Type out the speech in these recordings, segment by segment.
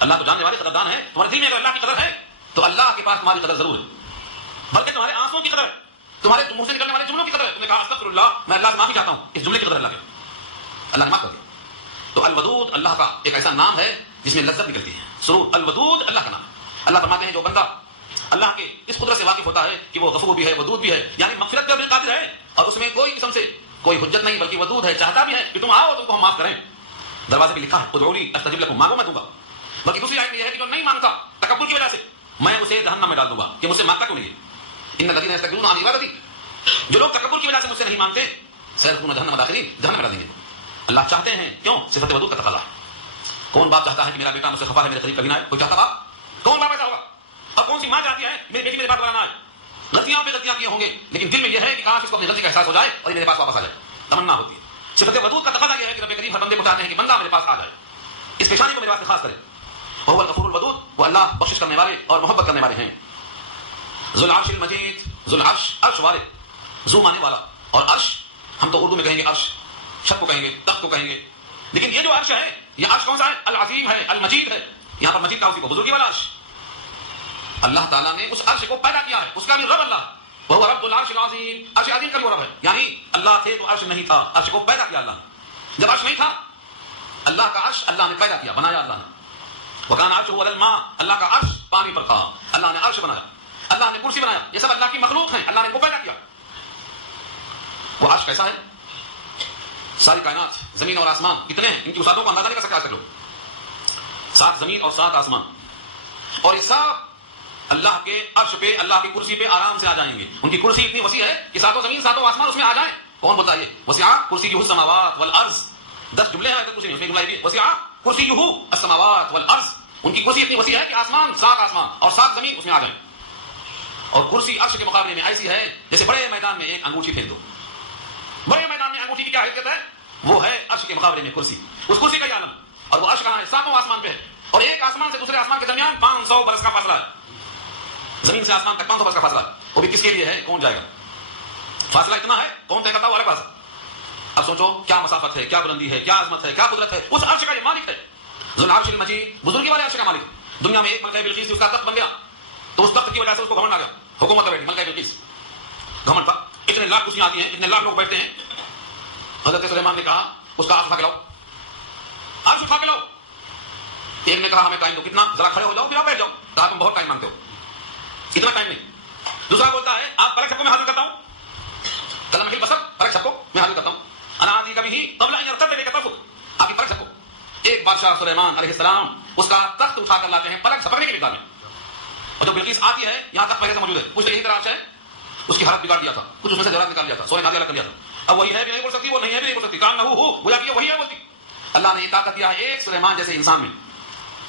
اللہ کو جاننے والے قدردان ہیں. تمہارے دل میں اگر اللہ کی قدر ہے تو اللہ کے پاس تمہاری قدر ضرور ہے, بلکہ تمہارے آنسوؤں کی قدر ہے, تمہارے منہ سے نکلنے والے جملوں کی قدر ہے. تم نے کہا استغفر اللہ, میں اللہ سے معافی چاہتا ہوں, اس جملے کی قدر اللہ کی, اللہ نے معاف کر دیا. تو الودود اللہ کا ایک ایسا نام ہے جس میں لذت نکلتی ہے. سرور الودود اللہ کا نام ہے. اللہ فرماتے ہیں جو بندہ اللہ کے اس قدرت سے واقف ہوتا ہے کہ وہ غفور بھی ہے, ودود بھی ہے, یعنی مغفرت کا بھی قادر ہے, اور اس میں کوئی قسم سے کوئی حجت نہیں بلکہ ودود ہے, چاہتا بھی ہے کہ تم آؤ تم کو ہم معاف کریں. دروازے پہ لکھا ہے ادعونی استجب لکم, مانگو میں دوں گا. بلکہ دوسری آیت میں یہ ہے کہ جو نہیں مانگتا تکبر کی وجہ سے میں اسے جہنم میں ڈال دوں گا کہ مجھ سے مانگتا کیوں نہیں ہے. ان الذین یستکبرون عن عبادتی, جو لوگ تکبر کی وجہ سے مجھ سے نہیں مانگتے سیدخلون جہنم داخلین, جہنم میں ڈال دیں گے. اللہ چاہتے ہیں, کیوں؟ صفت ودود کا تقاضا ہے. کون باپ چاہتا ہے کہ میرا بیٹا مجھ سے خفا ہے, میرے قریب کبھی نہ آئے؟ کوئی چاہتا باپ؟ کون باپ ایسا ہوگا؟ اور کون سی ماں چاہتی ہے میری بیٹی میرے پاس دوبارہ نہ آئے؟ غلطیاں پہ غلطیاں کیے ہوں گے لیکن دل میں یہ ہے کہ کاش اس کو اپنی غلطی کا احساس ہو جائے اور یہ میرے پاس واپس آ جائے, تمنا ہوتی ہے. صفت ودود کا تقاضا یہ ہے کہ رب کریم ہر بندے کو چاہتے ہیں کہ بندہ میرے پاس آ جائے, اس پیشانی کو میرے پاس خاص کرے. وهو الغفور الودود, وہ اللہ بخشش کرنے والے اور محبت کرنے والے ہیں. ذو العرش المجید, ذو العرش عرش والے, ذو مانے والا, اور عرش ہم تو اردو میں کہیں گے عرش, چھت کو کہیں گے, تخت کو کہیں گے, لیکن یہ جو عرش ہے یہ عرش کون سا ہے؟ العظیم ہے, المجید ہے. یہاں پر مجید کا اسی کو بزرگی والا عرش. اللہ تعالیٰ نے اس عرش کو پیدا کیا ہے, اس کا بھی رب اللہ, وہ رب العرش العظیم, عرش عظیم کا بھی وہ رب ہے. یعنی اللہ تھے تو عرش نہیں تھا, عرش کو پیدا کیا اللہ نے. جب عرش نہیں تھا اللہ کا عرش اللہ نے پیدا کیا, بنایا اللہ نے. وکان عرشہ علی الماء, اللہ کا عرش پانی پر تھا, اللہ نے عرش بنایا, اللہ نے کرسی بنایا, یہ سب اللہ کی مخلوق ہیں, اللہ نے ان کو پیدا کیا. وہ عرش کیسا ہے؟ ساری کائنات زمین اور آسمان کتنے ہیں ان کی وسعتوں کو اندازہ نہیں کر سکتے آج تک لوگ. 7 زمین اور 7 آسمان, اور یہ سب اللہ کے عرش پہ, اللہ کی کرسی پہ آرام سے آ جائیں گے. ان کی کرسی اتنی وسیع ہے کہ 7 زمین 7 آسمان اس میں آ جائیں. کون بولتا ہے یہ؟ وسع کرسیہ السماوات والارض, 10 جملے ہیں کرسی, اس میں جملہ یہ وسع کرسیہ السماوات والارض, ان کی کرسی اتنی وسیع ہے کہ آسمان 7 آسمان اور 7 زمین اس میں آ جائیں. اور کرسی عرش کے مقابلے میں ایسی ہے جیسے بڑے میدان میں ایک انگوٹھی پھینک دو. بڑے میدان میں انگوٹھی کی کیا حیثیت ہے؟ وہ ہے عرش کے مقابلے میں کرسی, اس کرسی کا یہ عالم. اور وہ عرش کہاں ہے؟ 7 آسمان پہ ہے, اور ایک آسمان سے دوسرے آسمان کے درمیان 500 برس کا فاصلہ ہے. زمین سے آسمان تک 500 برس کا فاصلہ ہے. وہ بھی کس کے لیے ہے؟ کون جائے گا؟ فاصلہ اتنا ہے, کون طے کرتا ہے؟ وہ الگ بات ہے. اب سوچو کیا مسافت ہے, کیا بلندی ہے, کیا عظمت ہے, کیا قدرت ہے. اس عرش کا یہ مالک ہے, ذو العرش المجید, بزرگی والے عرش کا مالک. دنیا میں ایک ملکہ بلقیس تھی, اس کا تخت بن گیا, تو اس تخت کی وجہ سے اس کو گھمنڈ آ گیا, حکومت بیٹھی ملکہ بلقیس, گھمنڈ تھا. اتنے لاکھ کرسیاں آتی ہیں, اتنے لاکھ لوگ بیٹھتے ہیں. حضرت سلیمان نے کہا اس کا عرش اٹھا کے لاؤ, عرش اٹھا کے لاؤ. ایک نے کہا ہمیں ٹائم دو, کتنا؟ ذرا کھڑے ہو جاؤ, پھر آپ بیٹھ جاؤ. کہا تم بہت ٹائم مانگتے ہو, اتنا ٹائم نہیں. دوسرا بولتا ہے آپ پلک چھپو میں حاضر کرتا ہوں, کلم ہل بسر, پلک چھپو میں حاضر کرتا ہوں. انا آتی کبھی ہی قبل ان یرتد الیک طرفک, آپ کی پلک چھپو. ایک بادشاہ سلیمان علیہ السلام اس کا تخت اٹھا کر لاتے ہیں پلک چھپکنے کی مقدار میں, اور جب بلقیس آتی ہے یہاں تک پہلے سے موجود ہے, کچھ یہی طرح ہے, اس کی حالت بگاڑ دیا تھا, کچھ اس میں سے جواب نکال دیا تھا, سونے نادی الگ کر دیا تھا. اب وہی ہے بھی نہیں بول سکتی, وہ نہیں ہے بھی نہیں بول سکتی, کام نہ ہو گویا کہ وہی ہے بولتی. اللہ نے یہ طاقت دیا ہے ایک سلیمان جیسے انسان میں,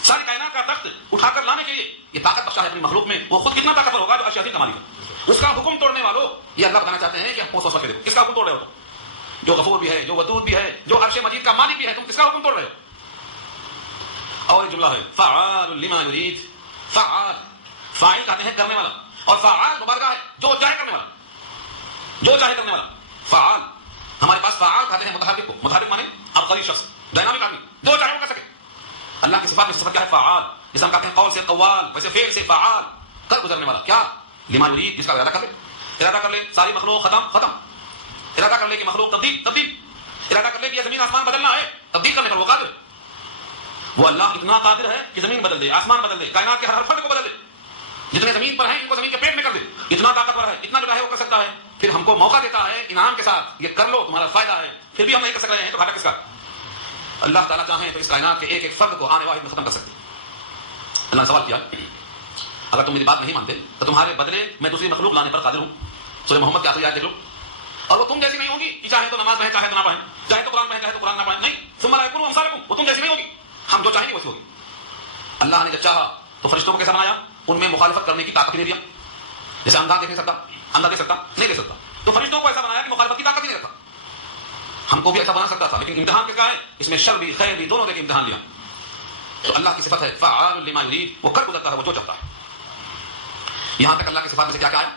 ساری کائنات کا تخت اٹھا کر لانے کے لیے یہ طاقت بخشا ہے اپنی مخلوق میں. وہ خود کتنا طاقتور ہوگا جو عرش عظیم کا مالک ہے. اس کا حکم توڑنے والوں, یہ اللہ بتانا چاہتے ہیں کہ ہم سوچ کے دیکھو کس کا حکم توڑ رہے ہو تم, جو غفور بھی ہے, جو ودود بھی ہے, جو عرش مجید کا مالک بھی ہے, تم کس کا حکم توڑ رہے ہو. اور ایک جملہ ہے فعال لما یرید, فعال, فاعل کہتے ہیں کرنے والا, اور فعال مبالغہ ہے جو چاہے کرنے والا, جو چاہے کرنے والا. فعال, ہمارے پاس فعال کہتے ہیں متحرک کو, متحرک مانے ابقری شخص, ڈائنامک آدمی, جو چاہے وہ کر سکے. اللہ کی صفات میں صفت کیا ہے؟ فعال. جیسے ہم کہتے ہیں قول سے قوال, ویسے فعل سے فعال, کر گزرنے والا. کیا؟ لما یرید, جس کا ارادہ کر لے, ارادہ کر لے ساری مخلوق ختم, ارادہ کر لے کہ مخلوق تبدیل, ارادہ کر لے کہ یہ زمین آسمان بدلنا ہے, تبدیل کرنے پر وہ قادر. وہ اللہ اتنا قادر ہے کہ زمین بدل دے, آسمان بدل دے, کائنات کے ہر فرد کو بدل دے, جتنے زمین پر ہیں ان کو زمین کے پیٹ میں کر دے. اتنا طاقتور ہے, اتنا جو ہے وہ کر سکتا ہے. پھر ہم کو موقع دیتا ہے انعام کے ساتھ, یہ کر لو تمہارا فائدہ ہے, پھر بھی ہم نہیں کر سک رہے ہیں, تو گھاٹا کس کا؟ اللہ تعالیٰ چاہیں تو اس کائنات کے ایک ایک فرد کو آنے واحد میں ختم کر سکتے. اللہ نے سوال کیا اگر تم میری بات نہیں مانتے تو تمہارے بدلے میں دوسری مخلوق لانے پر قادر ہوں. سورہ محمد کی آخری آیت دیکھ لو, اور وہ تم جیسی نہیں ہوگی کہ چاہے تو نماز پڑھیں چاہے تو نہ پڑھیں, چاہے تو قرآن پڑھیں چاہے تو قرآن نہ پڑھیں, نہیں. ثم لا يكونوا امثالكم, وہ تم جیسی نہیں ہوگی, ہم جو چاہیں گے ویسی ہوگی. اللہ نے جب چاہا تو فرشتوں کو کیسا بنایا؟ ان میں مخالفت کرنے کی طاقت نہیں دیا. جیسے اندھا دیکھ نہیں سکتا, اندھا دیکھ سکتا نہیں دیکھ سکتا, تو فرشتوں کو ایسا بنایا کہ مخالفت کی طاقت ہی نہیں رکھتا. ہم کو بھی ایسا بنا سکتا تھا, لیکن امتحان کیا ہے؟ اس میں شر بھی خیر بھی دونوں دے کے امتحان لیا. تو اللہ کی صفت ہے فعال لما یرید, وہ کر گزرتا ہے وہ جو چاہتا ہے. یہاں تک اللہ کی صفات میں سے کیا کیا ہے؟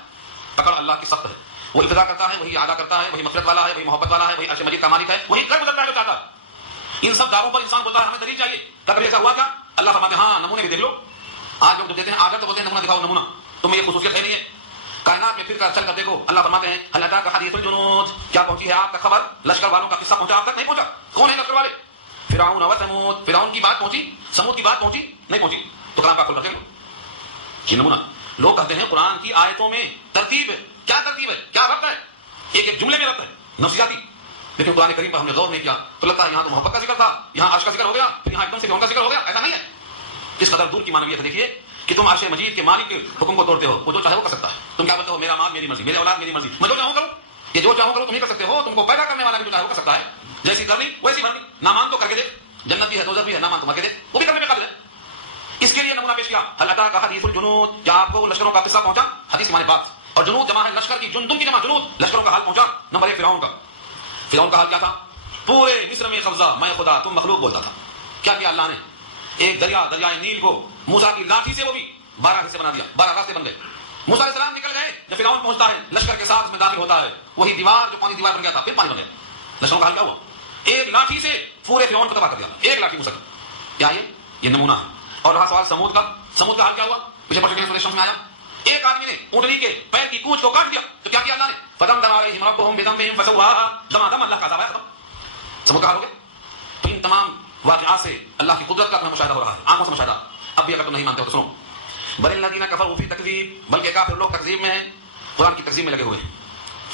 پکڑ اللہ کی سخت ہے, وہ ابتدا کرتا ہے, وہی اعلیٰ کرتا ہے, وہی مغفرت والا ہے, وہی محبت والا ہے, وہی عرش مجید کا مالک ہے, وہی کر گزرتا ہے جو چاہتا ہے. ان سب دعووں پر انسان بولتا ہے ہمیں دلیل چاہیے. کبھی ایسا ہوا کیا اللہ فرماتے ہیں ہاں نمونے بھی دیکھ لو. آج لوگ جب دیتے ہیں آڈر تو بولتے ہیں نمونہ دکھاؤ نمونہ, تمہیں یہ خصوصیت ہے نہیں ہے. کائنات میں پھر کر چل کر دیکھو, اللہ فرماتے ہیں هل اتاك حديث الجنود, کیا پہنچی ہے آپ تک خبر لشکر والوں کا قصہ پہنچا آپ تک؟ نہیں پہنچا. کون ہے لشکر والے؟ فرعون و ثمود, فرعون کی بات پہنچی, سمود کی بات پہنچی نہیں پہنچی. تو کلام پاک کھول رکھے یہ نمونہ. لوگ کہتے ہیں قرآن کی آیتوں میں ترتیب ہے. کیا ترتیب ہے, کیا ربط ہے؟ ایک ایک جملے میں ربط ہے نفسیاتی. لیکن قرآن کریم پر ہم نے غور نہیں کیا تو لگتا ہے یہاں تو محبت کا ذکر تھا, یہاں عرش کا ذکر ہو گیا, پھر یہاں ایک دم سے کا ذکر ہو گیا. ایسا نہیں ہے. اس قدر دور کی معنویت دیکھیے کہ تم عرش مجید کے مالک کے حکم کو توڑتے ہو. وہ جو چاہے وہ کر سکتا ہے. تم کیا بولتے ہو میرا مال میری مرضی, میرے اولاد میری مرضی, میں جو چاہوں کروں. یہ جو چاہوں کروں تم ہی کر سکتے ہو. تم کو پیدا کرنے والا بھی جو چاہے وہ کر سکتا ہے. جیسی کرنی ویسی بھرنی. نہ مان تو کر کے دیکھ, جنت بھی ہے دوزخ بھی ہے, نہ مان تو مر کے دیکھ, وہ بھی کرنے پہ قادر ہے. اس کے لیے نمونہ پیش کیا هل اتاك حديث الجنود, کیا آپ کو لشکروں کا قصہ پہنچا. حدیث مانے بات, اور جنود جمع ہے لشکر کی, جندن کی جمع جنود, لشکروں کا حال پہنچا. نمبر 1 فرعون کا. فرعون کا حال کیا تھا؟ پورے مصر میں قبضہ, میں خدا تم مخلوق بولتا تھا. کیا کیا اللہ نے؟ ایک دریا, دریائے نیل کو موسیٰ کی لاٹھی سے وہ بھی 12 حصے بنا دیا, 12 راستے بن گئے. موسیٰ علیہ السلام نکل گئے, جب فرعون پہنچتا ہے لشکر کے ساتھ اس میں داخل ہوتا ہے, وہی دیوار جو پانی دیوار بن گیا تھا پھر پانی بن گیا. لشکروں کا حال کیا ہوا؟ ایک لاٹھی سے پورے فرعون کو تباہ کر دیا, ایک لاٹھی موسیٰ کی. کیا یہ نمونہ ہے. اور رہا سوال سمود کا. سمود کا حال کیا ہوا؟ پیچھے پڑھ چکے ہیں سورہ شمس میں آیا. ایک آدمی نے اونٹنی کے پیر کی کونچ کو کاٹ دیا, تو کیا کیا اللہ نے؟ فدمدم علیہم ربهم بذنبهم فسواها, دمادم اللہ کا عذاب ہے ختم. سمود کا حال ہو گیا. تو ان تمام واقعات سے اللہ کی قدرت کا تمہیں مشاہدہ ہو رہا ہے, آنکھوں سے مشاہدہ. اب بھی اگر تم نہیں مانتے ہو تو سنو. بل الذین کفروا فی تکذیب, بلکہ کافر لوگ تکذیب میں ہیں, قرآن کی تکذیب میں لگے ہوئے ہیں.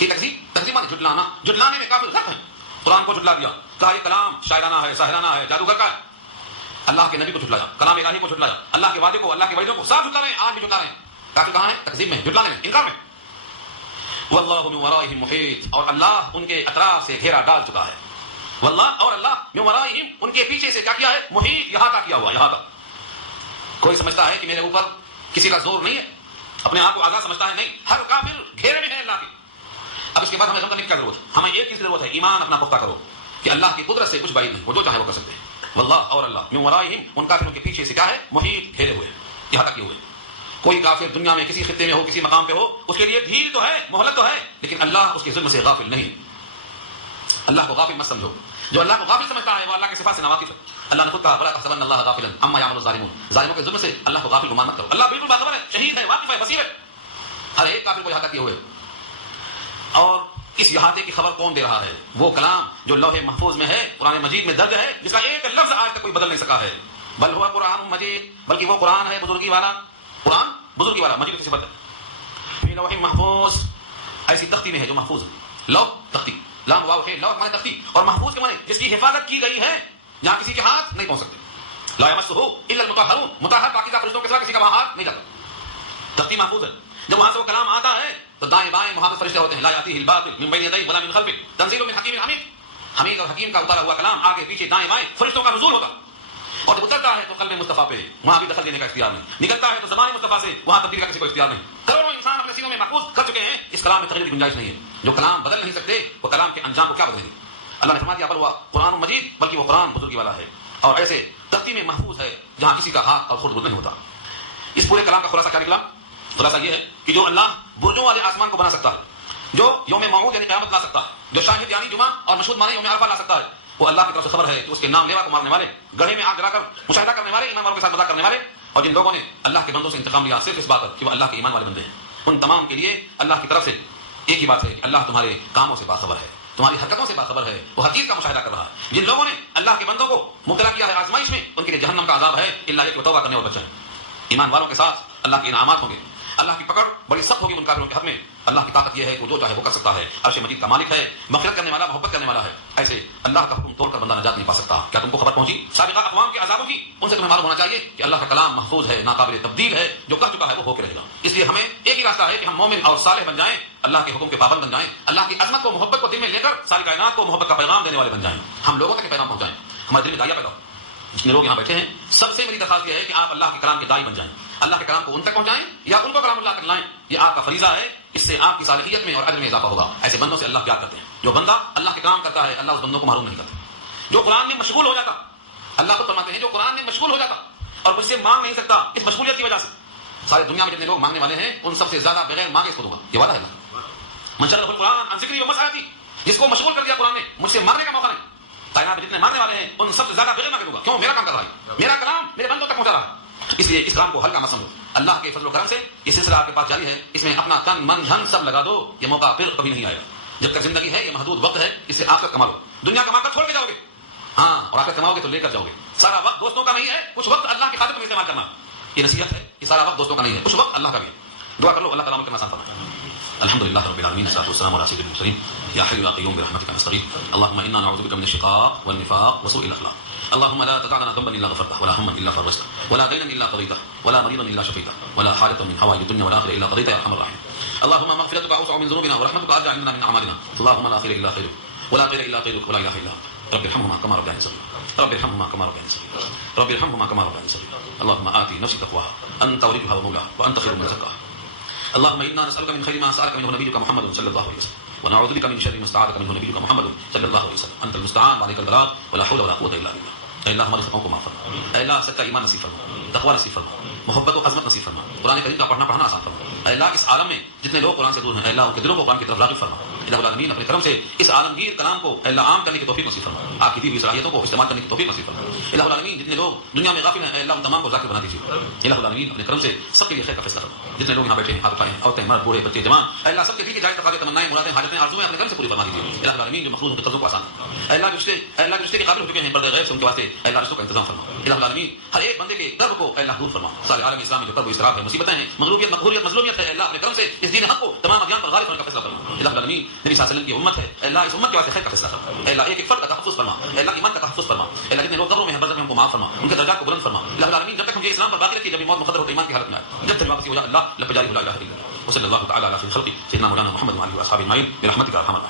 یہ تکذیب مانے جھٹلانا, جھٹلانے میں کافر غرق ہیں. قرآن کو جھٹلا دیا, کہا یہ کلام شاعرانہ ہے, ساحرانہ ہے, جادوگر کا ہے. اللہ کے نبی کو جھٹلایا, کلام الہی کو جھٹلایا, اللہ کے وعدے کو, اللہ کے وعدوں کو ساتھ جھٹلا رہے ہیں. آج بھی جھٹلا رہے ہیں. کافر کہاں ہیں؟ تکذیب میں, جھٹلانے میں, انکار میں. واللہ من ورائہم محیط, اور اللہ ان کے اطراف سے گھیرا ڈال چکا ہے. واللہ, اور اللہ من ورائہم, ان کے پیچھے سے کیا کیا ہے؟ محیط, احاطہ کیا ہوا, احاطہ. کوئی سمجھتا ہے کہ میرے اوپر کسی کا زور نہیں ہے, اپنے آپ کو آزاد سمجھتا ہے, نہیں. ہر کافر گھیرے میں ہے اللہ کے. اب اس کے بعد ہمیں غم کرنے کی کیا ضرورت ہے؟ ہمیں ایک چیز کی ضرورت ہے, ایمان اپنا پختہ کرو کہ اللہ کی قدرت سے کچھ بعید نہیں, وہ جو چاہے وہ کر سکتے ہیں. واللہ, اور اللہ من ورائہم, ان کافروں کے پیچھے سے کیا ہے؟ محیط, گھیرے ہوئے, احاطہ کیے ہوئے. کوئی کافر دنیا میں کسی خطے میں ہو, کسی مقام پہ ہو, اس کے لیے ڈھیل تو ہے, مہلت تو ہے, لیکن اللہ اس کے ظلم سے غافل نہیں. اللہ کو غافل مت سمجھو. جو اللہ کو غافل سمجھتا ہے وہ اللہ کے صفات سے ناواقف ہے. اللہ نے خود کہا ولا تحسبن اللہ غافلا عما يعمل الظالمون, ظالموں کے ظلم سے اللہ کو غافل گمان مت کرو. اللہ بالکل باخبر ہے, شہید ہے, واقف ہے, بصیر ہے. ہر ایک کافر کو احاطہ کیے ہوئے. اور اس احاطے کی خبر کون دے رہا ہے؟ وہ کلام جو لوح محفوظ میں ہے, قرآن مجید میں درج ہے, جس کا ایک لفظ آج تک کوئی بدل نہیں سکا ہے. بل ہوا قرآن مجید, بلکہ وہ قرآن ہے بزرگی والا. قرآن بزرگی والا, مجید کی صفت ہے. فی لوح محفوظ, ایسی تختی میں ہے جو محفوظ ہے. لوح تختی, لام واو ہے, لوح مانے تختی, اور محفوظ کے مانے جس کی حفاظت کی گئی ہے, جہاں کسی کے ہاتھ نہیں پہنچ سکتے. لا یمسہ الا المطہرون, مطہر پاکیزہ فرشتوں کے سوا کسی کا وہاں ہاتھ نہیں جاتا. تختی محفوظ ہے. جب وہاں سے وہ کلام آتا ہے تو دائیں بائیں محافظ فرشتے ہوتے ہیں. لا یاتیہ الباطل من بین یدیہ ولا من خلفہ تنزیل من حکیم حمید. حمید اور حکیم کا اتارا ہوا کلام آگے پیچھے دائیں بائیں فرشتوں کا نزول ہوتا. اور جب اترتا ہے تو قلب مصطفیٰ پہ, وہاں بھی دخل دینے کا اختیار نہیں. نکلتا ہے تو زبان مصطفیٰ سے, وہاں تبدیل کا کسی کو اختیار نہیں. کروڑوں انسان اپنے سینوں میں محفوظ کر چکے ہیں, اس کلام میں تغیر کی گنجائش نہیں ہے. جو کلام بدل نہیں سکتے وہ کلام کے انجام کو کیا بدلیں گے؟ اللہ نے فرما دیا بل ہوا قرآن مجید, بلکہ وہ قرآن بزرگی والا ہے, اور ایسے تختی میں محفوظ ہے جہاں کسی کا ہاتھ اور خود نہیں ہوتا. اس پورے کلام کا خلاصہ کیا نکلا؟ خلاصہ یہ ہے کہ جو اللہ برجوں والے آسمان کو بنا سکتا ہے, جو یوم موعود یعنی قیامت لا سکتا ہے, جو شاہد یعنی جمعہ اور مشہود مانے یوم عرفہ لا سکتا ہے, وہ اللہ کی طرف سے خبر ہے کہ اس کے نام لیوا کو مارنے والے, گڑھے میں آگ جلا کر مشاہدہ کرنے والے, ایمان والوں کے ساتھ مذاق کرنے والے, اور جن لوگوں نے اللہ کے بندوں سے انتقام لیا صرف اس بات پر کہ وہ اللہ کے ایمان والے بندے ہیں, ان تمام کے لیے اللہ کی طرف سے ایک ہی بات ہے کہ اللہ تمہارے کاموں سے باخبر ہے, تمہاری حرکتوں سے باخبر ہے, وہ حقیقت کا مشاہدہ کر رہا ہے. جن لوگوں نے اللہ کے بندوں کو مبتلا کیا ہے آزمائش میں, ان کے لیے جہنم کا عذاب ہے الا ایک توبہ کرنے اور بچے. ایمان والوں کے ساتھ اللہ کے انعامات ہوں گے, اللہ کی پکڑ بڑی سخت ہوگی ان کافروں کے حق میں. اللہ کی طاقت یہ ہے کہ وہ جو چاہے وہ کر سکتا ہے, عرش مجید کا مالک ہے, مغفرت کرنے والا, محبت کرنے والا ہے. ایسے اللہ کا حکم توڑ کر بندہ نجات نہیں پا سکتا. کیا تم کو خبر پہنچی سابقہ اقوام کے عذابوں کی؟ ان سے تمہیں معلوم ہونا چاہیے کہ اللہ کا کلام محفوظ ہے, ناقابل تبدیل ہے, جو کہہ چکا ہے وہ ہو کے رہے گا. اس لیے ہمیں ایک ہی راستہ ہے کہ ہم مومن اور صالح بن جائیں, اللہ کے حکم کے پابند بن جائیں, اللہ کی عظمت کو, محبت کو دل میں لے کر ساری کائنات کو محبت کا پیغام دینے والے بن جائیں. ہم لوگوں تک پیغام پہنچائیں, ہمارے دل میں داعیہ پیدا ہو. جتنے لوگ یہاں بیٹھے ہیں سب سے میری درخواست یہ ہے کہ آپ اللہ کے کلام کے داعی بن جائیں, اللہ کے کلام کو ان تک پہنچائیں یا ان کو کلام اللہ تک لائیں. یہ آپ کا فریضہ ہے, اس سے آپ کی صالحیت میں اور اجر میں اضافہ ہوگا. ایسے بندوں سے اللہ پیار کرتے ہیں. جو بندہ اللہ کے کام کرتا ہے اللہ اس بندوں کو محروم نہیں کرتا. جو قرآن میں مشغول ہو جاتا, اللہ کو فرماتے ہیں جو قرآن میں مشغول ہو جاتا اور مجھ سے مانگ نہیں سکتا, اس مشغولیت کی وجہ سے سارے دنیا میں جتنے لوگ مانگنے والے ہیں ان سب سے زیادہ بغیر مانگے اس کو دوں گا. یہ وعدہ ہے اللہ. من شغلہ القرآن عن ذکری و مسألتی, جس کو مشغول کر دیا قرآن نے, مجھ سے مانگنے کا موقع نہیں, کائنات میں جتنے مارنے والے ہیں ان سب سے زیادہ بغیر میں دوں گا. کیوں؟ میرا کام کر رہا ہے, میرا کلام میرے بندوں تک پہنچا رہا ہے. اس لیے اس کام کو ہلکا مت سمجھو. اللہ کے فضل و کرم سے یہ سلسلہ آپ کے پاس جاری ہے. اس میں اپنا تن من دھن سب لگا دو. یہ موقع پھر کبھی نہیں آئے گا. جب تک زندگی ہے, یہ محدود وقت ہے, اس سے آخرت کما لو. دنیا کما کر چھوڑ کے جاؤ گے, ہاں, اور آخرت کماؤ گے تو لے کر جاؤ گے. سارا وقت دوستوں کا نہیں ہے, کچھ وقت اللہ کی خاطر میں استعمال کرنا. یہ نصیحت ہے کہ سارا وقت دوستوں کا نہیں ہے, کچھ وقت اللہ کا بھی ہے. دعا کر لو اللہ تعالیٰ کرنا آسان فرمائے. الحمد لله رب العالمين والصلاه والسلام على سيد المرسلين يا حي يا قيوم برحمتك نستغيث اللهم انا نعوذ بك من الشقاق والنفاق وسوء الاخلاق اللهم لا تدع لنا ذنبا الا غفرته ولا هما الا فرجته ولا دينا الا قضيته ولا مريضا الا شفيته ولا حاجه من حوائج الدنيا والاخره الا قضيتها يا ارحم الراحمين اللهم مغفرتك اوسع من ذنوبنا ورحمتك ارجع عندنا من اعمالنا اللهم لا خير الا خيرك ولا خير الا خيرك ولا اله الا انت رب ارحمهما كما ربياني صغيرا رب ارحمهما كما ربياني صغيرا رب ارحمهما كما ربياني صغيرا اللهم آتي نفسي تقواها انت وليها ومولاها وانت خير من زكاها اللهم انا نسالك من خير ما سالك منه نبيك محمد صلى الله عليه وسلم ونعوذ بك من شر ما استعاذك منه نبيك محمد صلى الله عليه وسلم انت المستعان وعليك البلاغ ولا حول ولا قوه الا بالله. اے اللہ ہماری خطاؤں کو معاف فرما. اے اللہ سچا ایمان نصیب فرما, تقوی نصیب فرما, محبت و عظمت نصیب فرما, قرآن کریم کا پڑھنا پڑھنا آسان فرما. اے اللہ اس عالم میں جتنے لوگ قرآن سے دور ہیں, اے اللہ ان کے دلوں کو قرآن کی طرف راغب فرما. الہ العالمین اپنے کرم سے اس عالمگیر کلام کو اے اللہ عام کرنے کی توفیق نصیب فرما. آپ کی دی ہوئی صلاحیتوں کو استعمال کرنے کی توفیق نصیب فرما. الہ العالمین جتنے لوگ دنیا میں غافل ہیں, اے اللہ ان تمام کو ذاکر بنا دیجیے. الہ العالمین اپنے کرم سے سب کے لیے خیر کا فیصلہ فرما. جتنے لوگ یہاں بیٹھے ہیں, ہاتھ اٹھائے ہیں, عورتیں, مرد, بوڑھے, بچے, جوان, اے اللہ سب کے دل کی جائز تقاضے, تمنائیں, مرادیں, حاجتیں, آرزویں اپنے کرم سے پوری فرما دیجیے. الہ العالمین جو مخلوق کے قرضوں کو آسان فرما. اے اللہ رشتے کے قابل ہو چکے ہیں پردے غیب سے, ان کے واسطے اے اللہ رشتوں کا انتظام فرما. الہ العالمین ہر ایک بندے کے کرب کو اے اللہ دور فرما. سارے عالم اسلام میں جو کرب و اضطراب ہے, مصیبتیں ہیں, مغلوبیت, مقہوریت, مظلومیت ہے, اے اللہ اپنے کرم سے اس دین حق کو تمام ادیان پر غالب ہونے کا فیصلہ فرما. الہ العالمین نبی صلی اللہ علیہ وسلم کی امت ہے, اے اللہ اس امت کے واسطے خیر کا فیصلہ فرما. اے اللہ ایک ایک فرد کا تحفظ فرما. اے اللہ ایمان کا تحفظ فرما. اے اللہ جتنے لوگ قبروں میں ہیں, برزخ میں, ان کو معاف فرما, ان کے درجات کو بلند فرما. الہ العالمین جب تک ہم یہ اسلام پر باقی رکھیے, جب موت مقدر ہو ایمان کی حالت میں آئے, جب تک واپسی ہو جائے اللہ لب جاری لا الہ الا اللہ. وصلی اللہ تعالی علی خیر خلقہ سیدنا مولانا محمد وعلی اصحابہ اجمعین برحمتک یا ارحم الراحمین.